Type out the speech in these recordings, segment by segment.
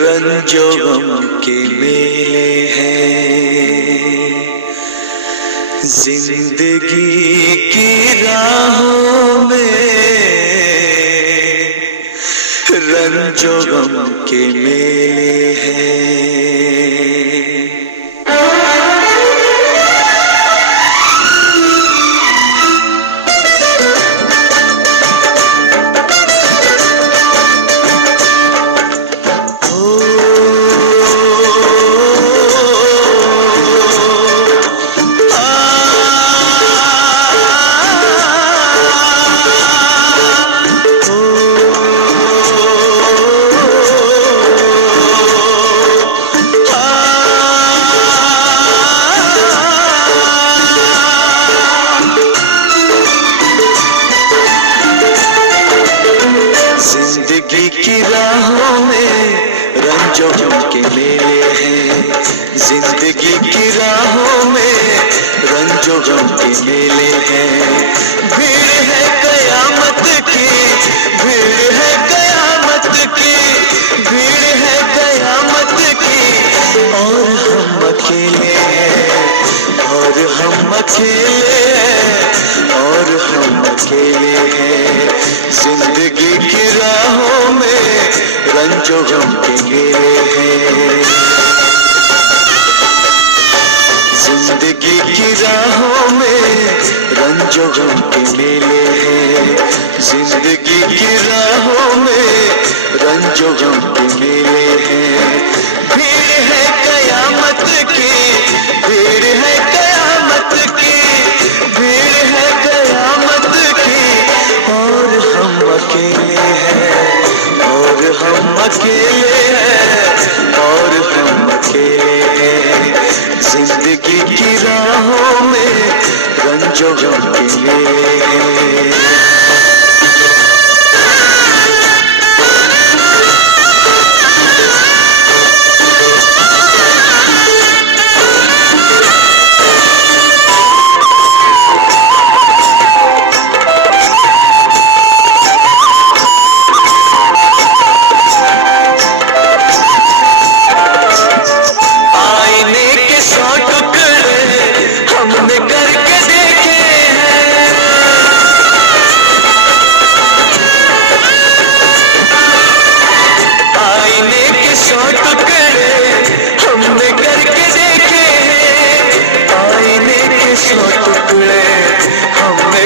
रंजो गम के मेले हैं जिंदगी की राहों में, रंजो गम के मेले हैं। जिंदगी की राहों में रंजो गम के मेले हैं, जिंदगी की राहों में रंजो गम के मेले हैं। भीड़ है कयामत की, भीड़ है कयामत की, भीड़ है कयामत की, और हम अकेले हैं, और हम अकेले हैं, और हम अकेले हैं। जिंदगी की राहों में रंजो गम के मेले हैं, जिंदगी की राहों में रंजो गम के मेले हैं, जिंदगी की राहों में रंजो गम के मेले हैं। भीड़ है कयामत की, भीड़ है कयामत की, भीड़ है कयामत की, और हम अकेले हैं, और हम अकेले हैं, और हम अकेले हैं। जिंदगी की राहों में रंजो गम के मेले हैं।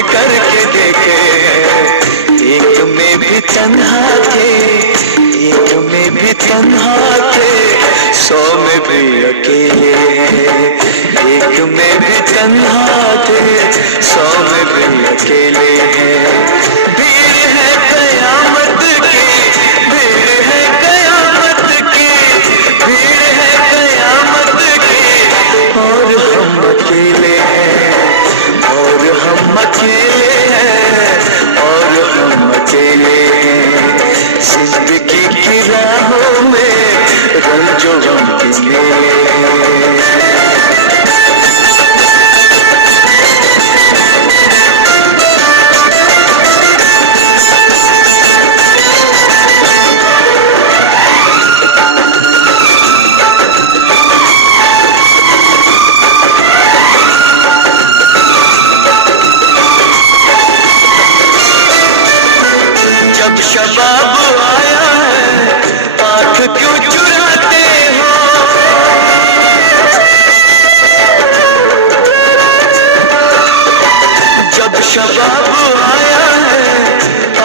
करके देखे एक में भी तन्हा थे, एक में भी तन्हा थे, 100 में भी अकेले हैं। एक में भी तन्हा थे, 100 में भी अकेले हैं। भीड़ है कयामत की, भीड़ है कयामत की, भीड़ है कयामत की, और हम अकेले हैं, और हम अकेले हैं, और हम अकेले हैं। जिंदगी की राहों में रंजो गम के मेले हैं। जब शबाब आया है, आँख क्यों चुराते हो? जब शबाब आया है,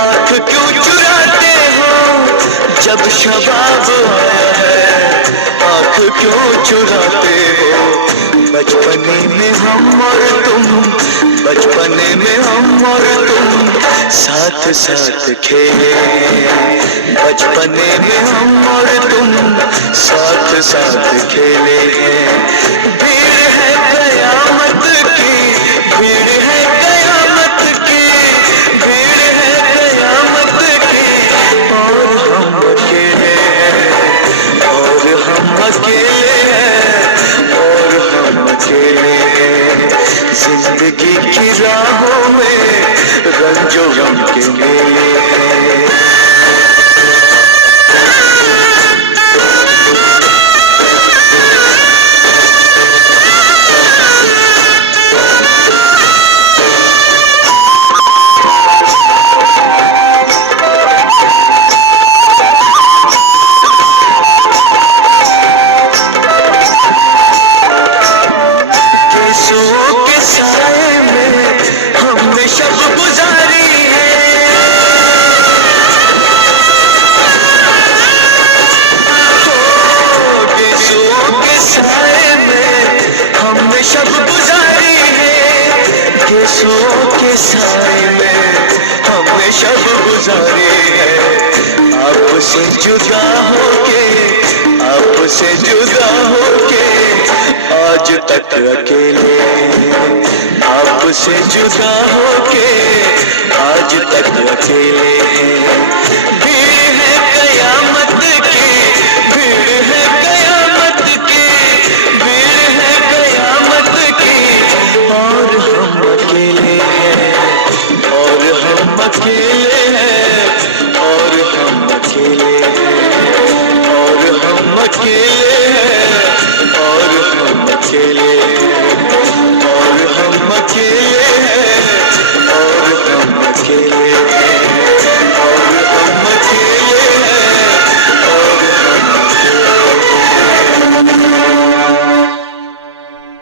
आँख क्यों चुराते हो? जब शबाब आया है, आँख क्यों चुराते हो? बचपने में हम और तुम, बचपने में हम और तुम साथ साथ खेले, बचपने में हम और तुम साथ साथ खेले हैं। भीड़ है कयामत की, भीड़ है कयामत की, भीड़ है कयामत की, और हम अकेले हैं, और हम अकेले हैं, और हम अकेले हैं। जिंदगी की राहों में रंजो गम के मेले हैं। आपसे जुदा होके, आपसे जुदा होके आज तक अकेले, आपसे जुदा होके आज तक अकेले।